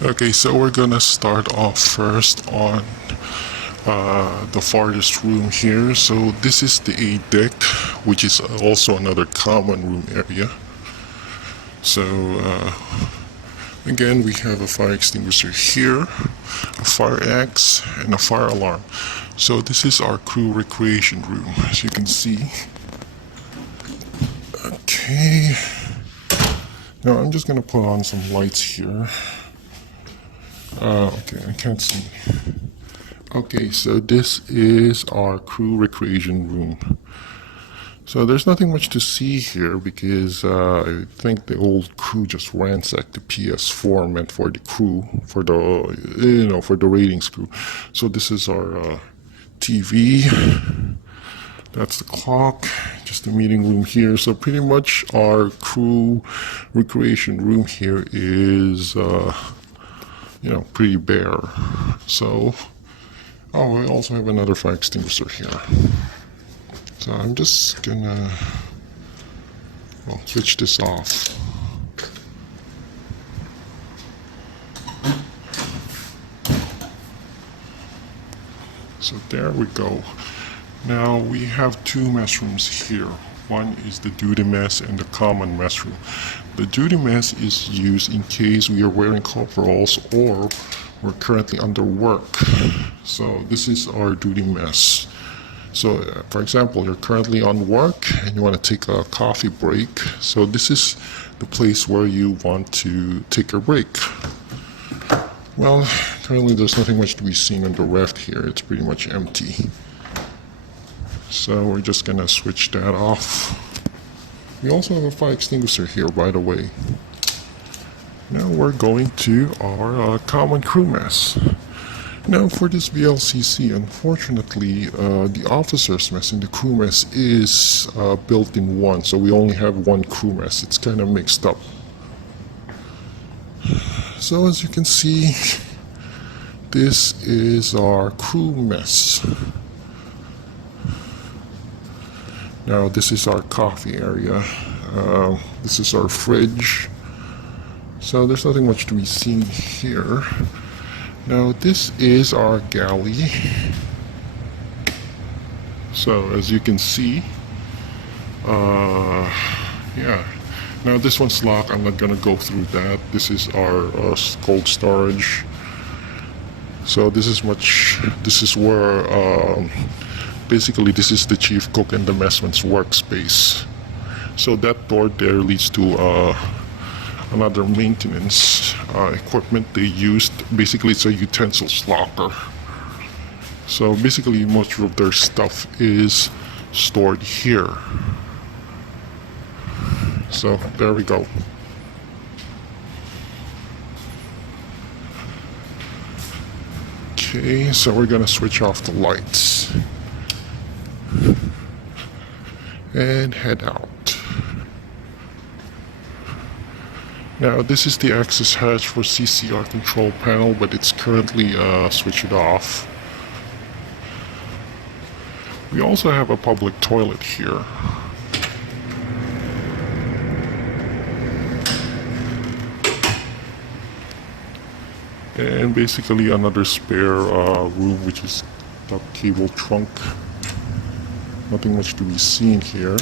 Okay, so we're gonna start off first on the farthest room here. So this is the A deck, which is also another common room area. So again, we have a fire extinguisher here, a fire axe, and a fire alarm. So this is our crew recreation room, as you can see. Okay, now I'm just gonna put on some lights here. Okay, I can't see. Okay, so this is our crew recreation room. So there's nothing much to see here because I think the old crew just ransacked the PS4 meant for the crew, for the for the ratings crew. So this is our TV. That's the clock. Just the meeting room here. So pretty much our crew recreation room here is pretty bare. So I also have another fire extinguisher here. So I'm just gonna switch this off. So there we go. Now we have two mess rooms here. One is the duty mess and the common mess room. The duty mess is used in case we are wearing coveralls or we're currently under work. So this is our duty mess. So for example, you're currently on work and you want to take a coffee break. So this is the place where you want to take your break. Well, currently there's nothing much to be seen on the left here. It's pretty much empty. So we're just gonna switch that off. We also have a fire extinguisher here, by the way. Now we're going to our common crew mess. Now for this VLCC, unfortunately, the officers' mess and the crew mess is built in one, so we only have one crew mess. It's kind of mixed up. So as you can see, this is our crew mess. Now this is our coffee area. This is our fridge. So there's nothing much to be seen here. Now this is our galley. So as you can see, yeah. Now this one's locked. I'm not gonna go through that. This is our cold storage. So this is where basically this is the chief cook and the messman's workspace. So that door there leads to another maintenance equipment they used. Basically it's a utensils locker. So basically most of their stuff is stored here. So there we go. Okay, so we're gonna switch off the lights and head out. Now this is the access hatch for CCR control panel, but it's currently switched off. We also have a public toilet here. And basically another spare room, which is the cable trunk. Nothing much to be seen here.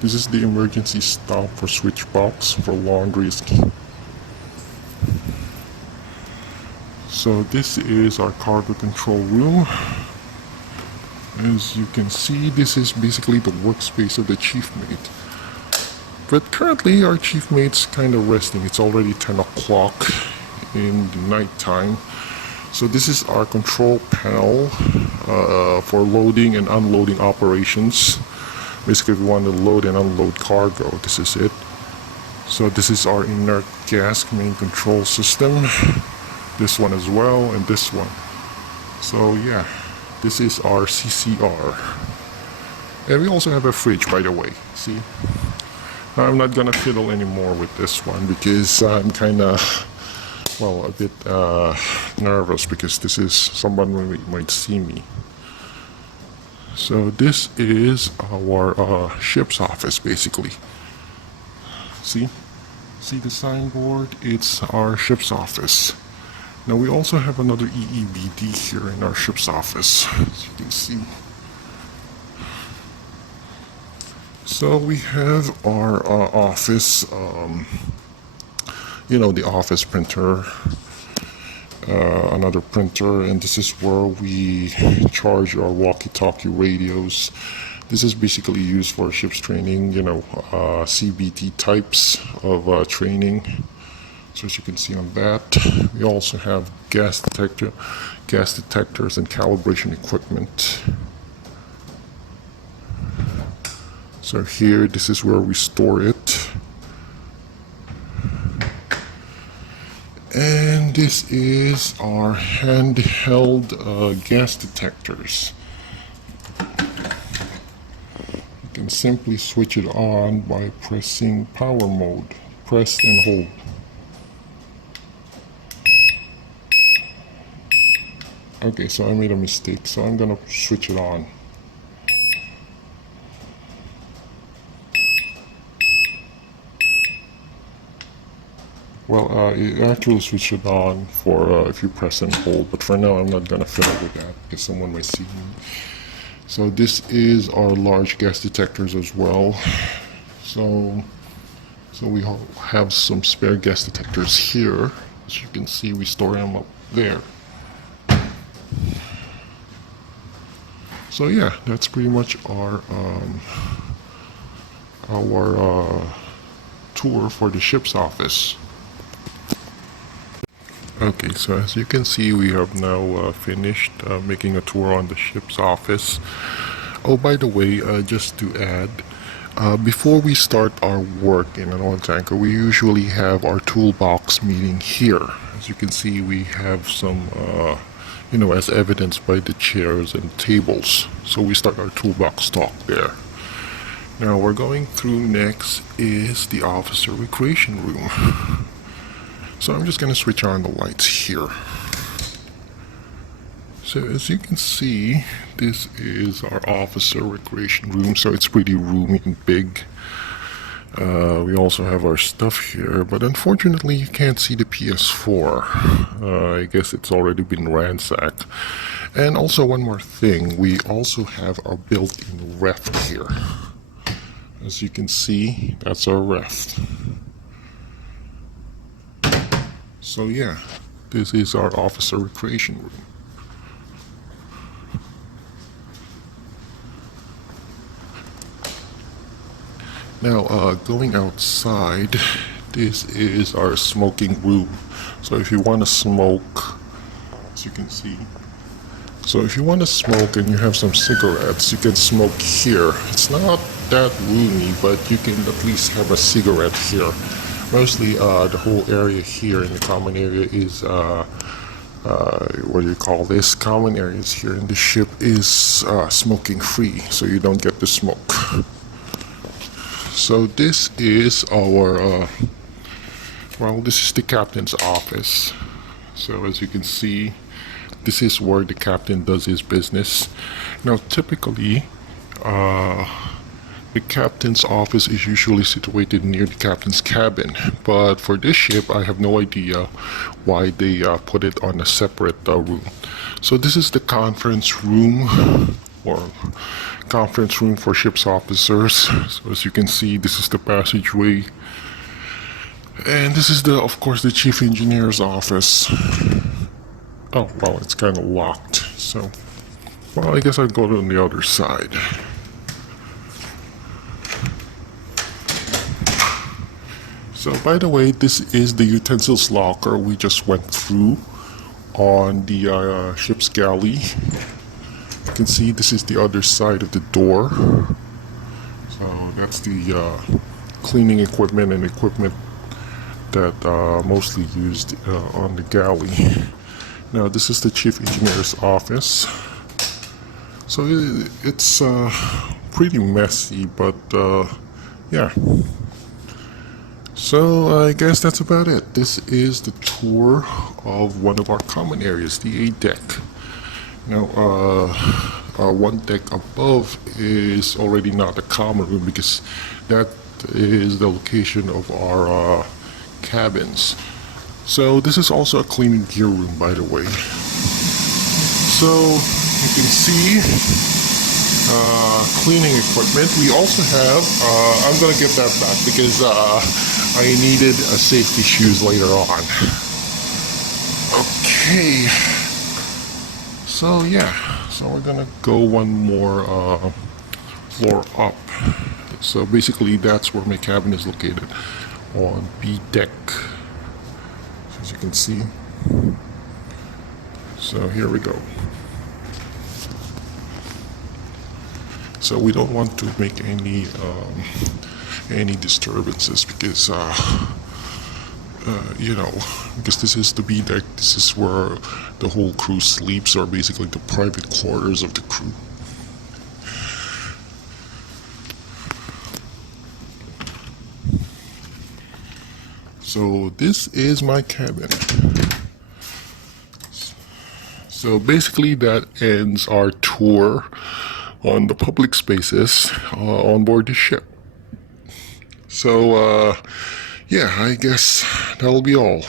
This is the emergency stop for switch box for laundries. So this is our cargo control room. As you can see, this is basically the workspace of the chief mate. But currently our chief mate's kind of resting. It's already 10 o'clock in the night time. So this is our control panel for loading and unloading operations. Basically, if we want to load and unload cargo, this is it. So this is our inert gas main control system. This one as well, and this one. So yeah, this is our CCR. And we also have a fridge, by the way. See? I'm not gonna fiddle anymore with this one because I'm kinda, a bit nervous because this is someone who might see me. So this is our ship's office, basically. See? See the signboard? It's our ship's office. Now we also have another EEBD here in our ship's office, as you can see. So we have our office, the office printer, another printer, and this is where we charge our walkie-talkie radios. This is basically used for ship's training, CBT types of training. So as you can see on that, we also have gas detectors and calibration equipment. So here, this is where we store it. And this is our handheld gas detectors. You can simply switch it on by pressing power mode. Press and hold. Okay, so I made a mistake, so I'm gonna switch it on. Well, it actually switched it on for if you press and hold, but for now I'm not gonna fiddle with that because someone might see me. So this is our large gas detectors as well. So we have some spare gas detectors here. As you can see, we store them up there. So yeah, that's pretty much our tour for the ship's office. Okay, so as you can see, we have now finished making a tour on the ship's office. Oh, by the way, just to add, before we start our work in an oil tanker, we usually have our toolbox meeting here. As you can see, we have some, as evidenced by the chairs and tables. So we start our toolbox talk there. Now, we're going through next is the officer recreation room. So I'm just going to switch on the lights here. So as you can see, this is our officer recreation room. So it's pretty roomy and big. We also have our stuff here, but unfortunately you can't see the PS4. I guess it's already been ransacked. And also one more thing, we also have our built-in ref here. As you can see, that's our ref. So yeah, this is our officer recreation room. Now, going outside, this is our smoking room. So if you want to smoke, as you can see, so if you want to smoke and you have some cigarettes, you can smoke here. It's not that roomy, but you can at least have a cigarette here. Mostly the whole area here in the common area is, what do you call this? Common areas here in the ship is smoking free, so you don't get to smoke. So this is our, this is the captain's office. So as you can see, this is where the captain does his business. Now typically, the captain's office is usually situated near the captain's cabin, but for this ship, I have no idea why they put it on a separate room. So this is the conference room, or conference room for ship's officers. So as you can see, this is the passageway, and this is of course, the chief engineer's office. Oh, well, it's kind of locked, so, well, I guess I'll go to the other side. So, by the way, this is the utensils locker we just went through on the ship's galley. You can see this is the other side of the door. So that's the cleaning equipment and equipment that mostly used on the galley. Now this is the chief engineer's office. So it's pretty messy, but yeah. So I guess that's about it. This is the tour of one of our common areas, the A deck. Now, one deck above is already not a common room because that is the location of our cabins. So this is also a cleaning gear room, by the way. So you can see cleaning equipment. We also have, I'm gonna get that back because I needed safety shoes later on. Okay. So yeah, so we're gonna go one more floor up. So basically that's where my cabin is located, on B deck, as you can see. So here we go. So we don't want to make any disturbances because you know, because this is the B deck. This is where the whole crew sleeps, or basically the private quarters of the crew. So this is my cabin. So basically that ends our tour on the public spaces on board the ship. So yeah, I guess that'll be all.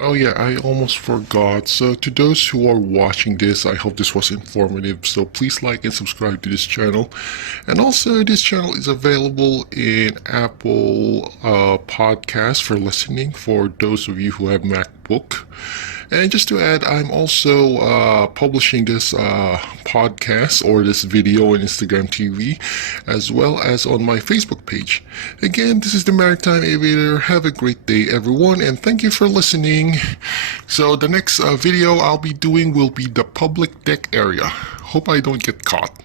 Oh yeah, I almost forgot. So to those who are watching this, I hope this was informative. So please like and subscribe to this channel. And also this channel is available in Apple Podcasts for listening for those of you who have MacBook. And just to add, I'm also publishing this podcast or this video on Instagram TV, as well as on my Facebook page. Again, this is the Maritime Aviator. Have a great day, everyone, and thank you for listening. So the next video I'll be doing will be the public deck area. Hope I don't get caught.